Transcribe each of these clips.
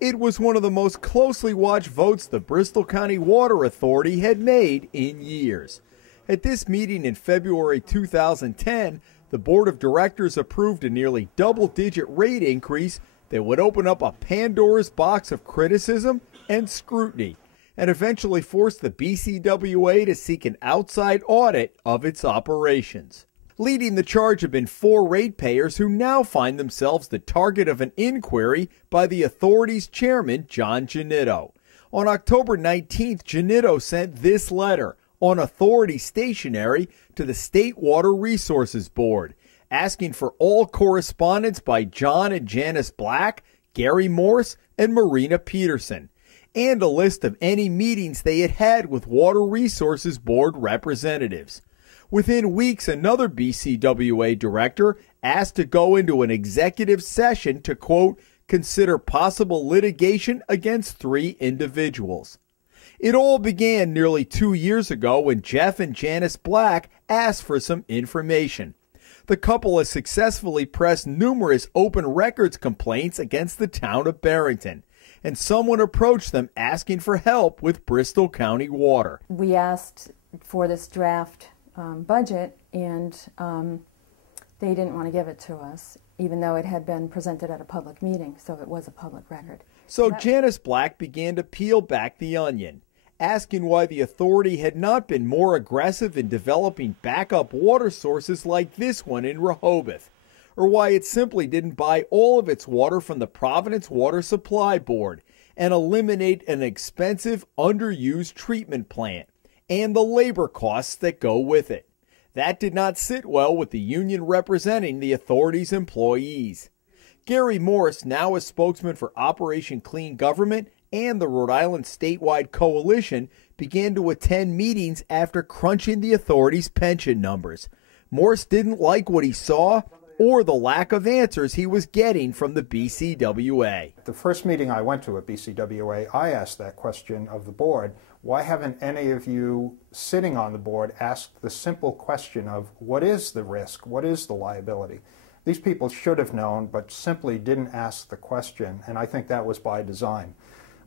It was one of the most closely watched votes the Bristol County Water Authority had made in years. At this meeting in February 2010, the Board of Directors approved a nearly double-digit rate increase that would open up a Pandora's box of criticism and scrutiny, and eventually force the BCWA to seek an outside audit of its operations. Leading the charge have been 4 ratepayers who now find themselves the target of an inquiry by the authority's chairman, John Giannitto. On October 19th, Giannitto sent this letter on authority stationery to the State Water Resources Board, asking for all correspondence by John and Janice Black, Gary Morse, and Marina Peterson, and a list of any meetings they had had with Water Resources Board representatives. Within weeks, another BCWA director asked to go into an executive session to, quote, consider possible litigation against 3 individuals. It all began nearly 2 years ago when Jeff and Janice Black asked for some information. The couple has successfully pressed numerous open records complaints against the town of Barrington, and someone approached them asking for help with Bristol County Water. We asked for this draft budget, and they didn't want to give it to us, even though it had been presented at a public meeting, so it was a public record. So Janice Black began to peel back the onion, asking why the authority had not been more aggressive in developing backup water sources like this one in Rehoboth, or why it simply didn't buy all of its water from the Providence Water Supply Board and eliminate an expensive, underused treatment plant and the labor costs that go with it. That did not sit well with the union representing the authority's employees. Gary Morse, now a spokesman for Operation Clean Government and the Rhode Island statewide coalition, began to attend meetings after crunching the authority's pension numbers. Morse didn't like what he saw or the lack of answers he was getting from the BCWA. The first meeting I went to at BCWA, I asked that question of the board. Why haven't any of you sitting on the board asked the simple question of what is the risk, what is the liability? These people should have known, but simply didn't ask the question, and I think that was by design.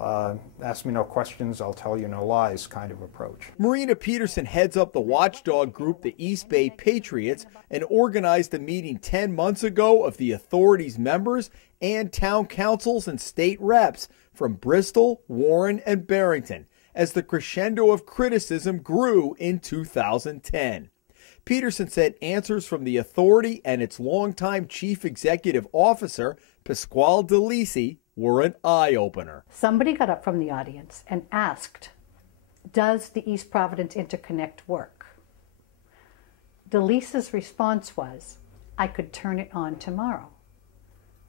Ask me no questions, I'll tell you no lies kind of approach. Marina Peterson heads up the watchdog group, the East Bay Patriots, and organized a meeting 10 months ago of the authority's members and town councils and state reps from Bristol, Warren, and Barrington as the crescendo of criticism grew in 2010. Peterson said answers from the authority and its longtime chief executive officer, Pasquale DeLisi, were an eye-opener. Somebody got up from the audience and asked, does the East Providence Interconnect work? DeLisi's response was, I could turn it on tomorrow.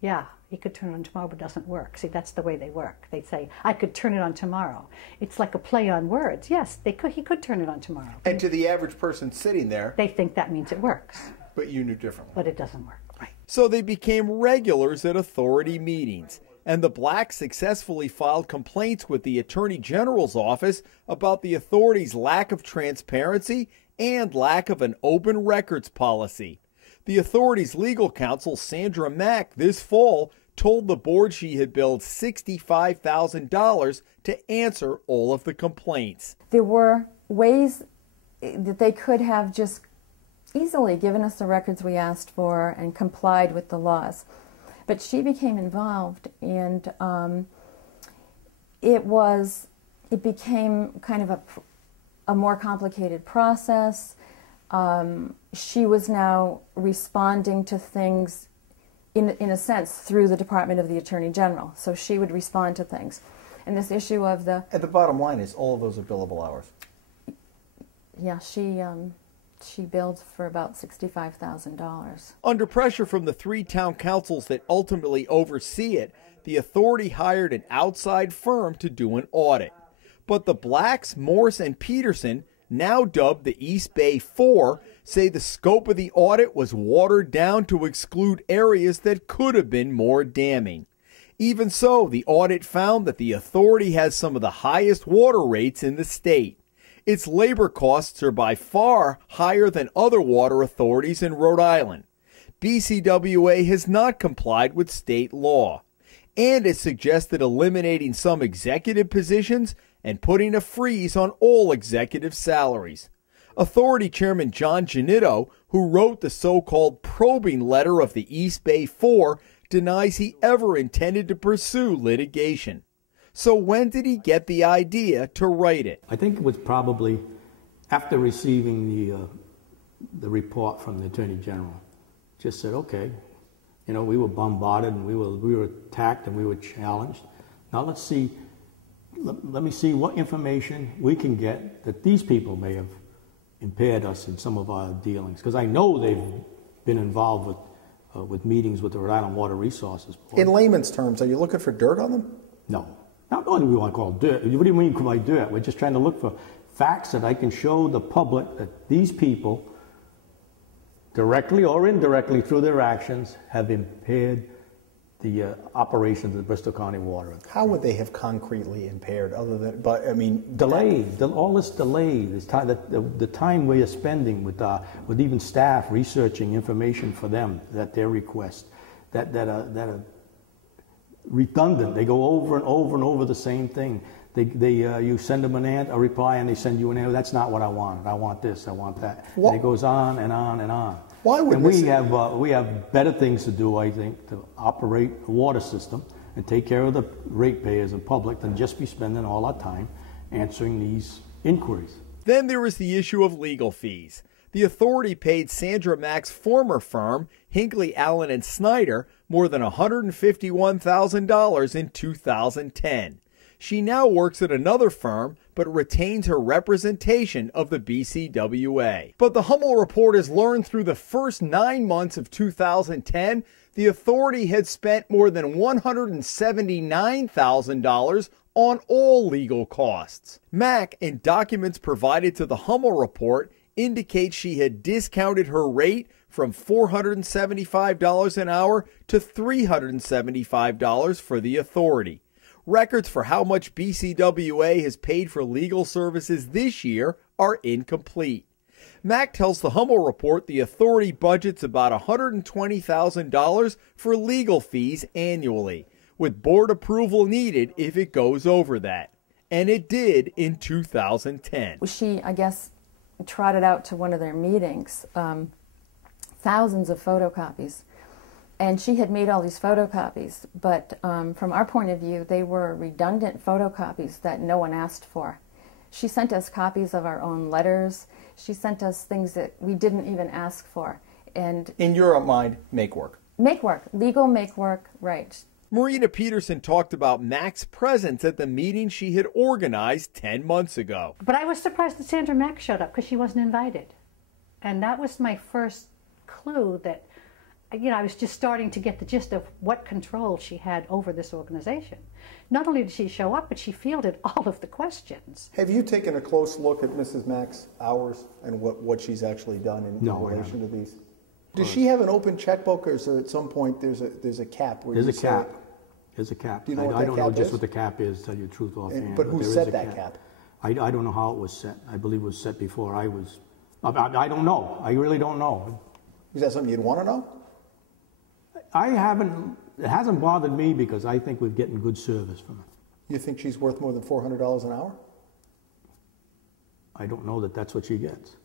Yeah, he could turn it on tomorrow, but it doesn't work. See, that's the way they work. They say, I could turn it on tomorrow. It's like a play on words. Yes, he could turn it on tomorrow. And to the average person sitting there, they think that means it works. But you knew differently. But it doesn't work, right. So they became regulars at authority meetings, and the Blacks successfully filed complaints with the Attorney General's office about the authority's lack of transparency and lack of an open records policy. The authority's legal counsel, Sandra Mack, this fall told the board she had billed $65,000 to answer all of the complaints. There were ways that they could have just easily given us the records we asked for and complied with the laws. But she became involved, and it became kind of a more complicated process. She was now responding to things, in a sense, through the Department of the Attorney General. So she would respond to things. And this issue of the... And the bottom line is all of those are billable hours. Yeah, she billed for about $65,000. Under pressure from the 3 town councils that ultimately oversee it, the authority hired an outside firm to do an audit. But the Blacks, Morse, and Peterson, now dubbed the East Bay 4, say the scope of the audit was watered down to exclude areas that could have been more damning. Even so, the audit found that the authority has some of the highest water rates in the state. Its labor costs are by far higher than other water authorities in Rhode Island. BCWA has not complied with state law. and it suggested eliminating some executive positions and putting a freeze on all executive salaries. Authority Chairman John Janitto, who wrote the so-called probing letter of the East Bay Four, denies he ever intended to pursue litigation. So when did he get the idea to write it? I think it was probably after receiving the report from the Attorney General. Just said, okay, you know, we were bombarded and we were attacked and we were challenged. Now let's see, let me see what information we can get that these people may have impaired us in some of our dealings. Because I know they've been involved with meetings with the Rhode Island Water Resources Board. In layman's terms, are you looking for dirt on them? No. Not what do we want to call dirt. What do you mean by dirt? We're just trying to look for facts that I can show the public that these people, directly or indirectly through their actions, have impaired the operations of the Bristol County Water Authority. How would they have concretely impaired other than, but I mean... Delay, all this delay, this time, the time we are spending with even staff researching information for them at their request, that are redundant. They go over and over and over the same thing. You send them a reply and they send you an answer. That's not what I want. I want this, I want that. And it goes on and on and on. Why would and we have better things to do, I think, to operate a water system and take care of the ratepayers and public than just be spending all our time answering these inquiries. Then there was the issue of legal fees. The authority paid Sandra Mack's former firm, Hinckley, Allen and Snyder, more than $151,000 in 2010. She now works at another firm, but retains her representation of the BCWA. But the Hummel report has learned through the first 9 months of 2010, the authority had spent more than $179,000 on all legal costs. Mack, in documents provided to the Hummel report, indicates she had discounted her rate from $475 an hour to $375 for the authority. Records for how much BCWA has paid for legal services this year are incomplete. Mack tells the Hummel report the authority budgets about $120,000 for legal fees annually, with board approval needed if it goes over that. And it did in 2010. She, I guess, trotted out to one of their meetings, thousands of photocopies. And she had made all these photocopies, but from our point of view, they were redundant photocopies that no one asked for. She sent us copies of our own letters. She sent us things that we didn't even ask for. And in your mind, make work. Make work, legal make work, right. Marina Peterson talked about Mack's presence at the meeting she had organized 10 months ago. But I was surprised that Sandra Mack showed up because she wasn't invited. And that was my first clue that, you know, I was just starting to get the gist of what control she had over this organization. Not only did she show up, but she fielded all of the questions. Have you taken a close look at Mrs. Mack's hours and what she's actually done in relation to these? Does she have an open checkbook, or is there at some point there's a cap? There's a cap. There's a cap. Do you know what I don't know just is? what the cap is, to tell you the truth offhand. But who set that cap? I don't know how it was set. I believe it was set before I was. I don't know. I really don't know. Is that something you'd want to know? It hasn't bothered me because I think we're getting good service from her. You think she's worth more than $400 an hour? I don't know that that's what she gets.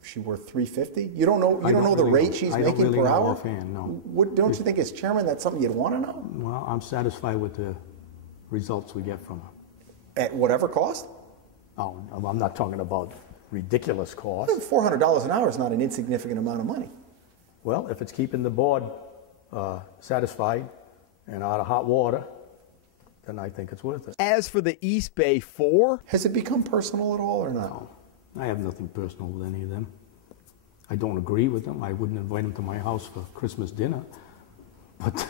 Is she worth $350? You don't know. You don't know the rate she's making per hour. Offhand, no. Don't you think, as chairman, that's something you'd want to know? Well, I'm satisfied with the results we get from her. At whatever cost? Oh, I'm not talking about ridiculous cost. $400 an hour is not an insignificant amount of money. Well, if it's keeping the board satisfied and out of hot water, then I think it's worth it. As for the East Bay Four, has it become personal at all or not? No, I have nothing personal with any of them. I don't agree with them. I wouldn't invite them to my house for Christmas dinner, but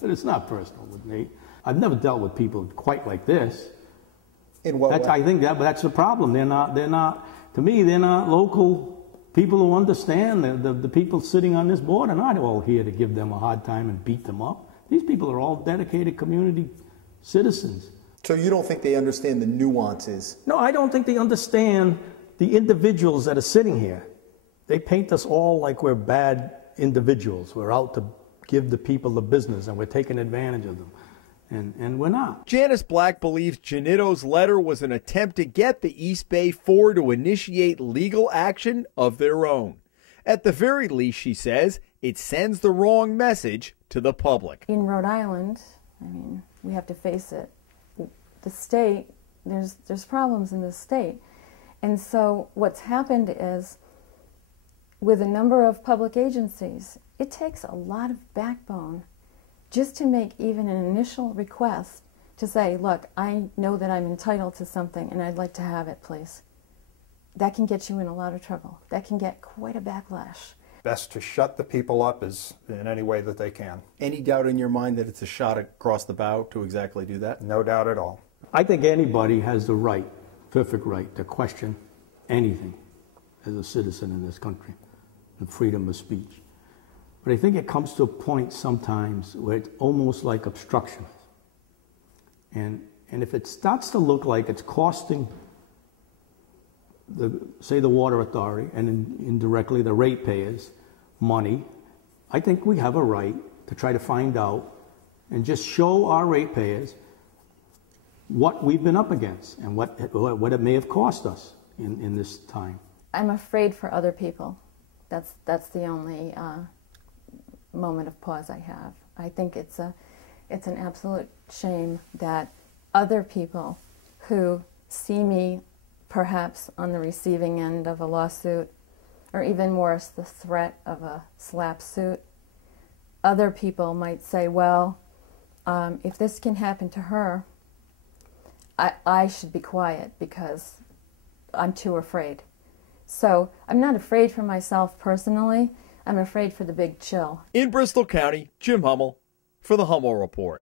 but it's not personal with me. I've never dealt with people quite like this. In what way? I think that's the problem. They're not. To me, they're not local people who understand. The people sitting on this board are not all here to give them a hard time and beat them up. These people are all dedicated community citizens. So you don't think they understand the nuances? No, I don't think they understand the individuals that are sitting here. They paint us all like we're bad individuals. We're out to give the people the business and we're taking advantage of them. and we're not. Janice Black believes Janito's letter was an attempt to get the East Bay Four to initiate legal action of their own. At the very least, she says, it sends the wrong message to the public. In Rhode Island, I mean, we have to face it. The state, there's problems in the state. And so what's happened is, with a number of public agencies, it takes a lot of backbone just to make even an initial request to say, look, I know that I'm entitled to something and I'd like to have it, please. That can get you in a lot of trouble. That can get quite a backlash. Best to shut the people up in any way that they can. Any doubt in your mind that it's a shot across the bow to exactly do that? No doubt at all. I think anybody has the right, perfect right, to question anything as a citizen in this country, and freedom of speech. But I think it comes to a point sometimes where it's almost like obstruction. And if it starts to look like it's costing say the Water Authority and indirectly the ratepayers money, I think we have a right to try to find out and just show our ratepayers what we've been up against and what it may have cost us in this time. I'm afraid for other people. That's the only moment of pause I have. I think it's an absolute shame that other people who see me perhaps on the receiving end of a lawsuit, or even worse, the threat of a slap suit, other people might say, well, if this can happen to her, I should be quiet because I'm too afraid. So I'm not afraid for myself personally. I'm afraid for the big chill. In Bristol County, Jim Hummel for the Hummel Report.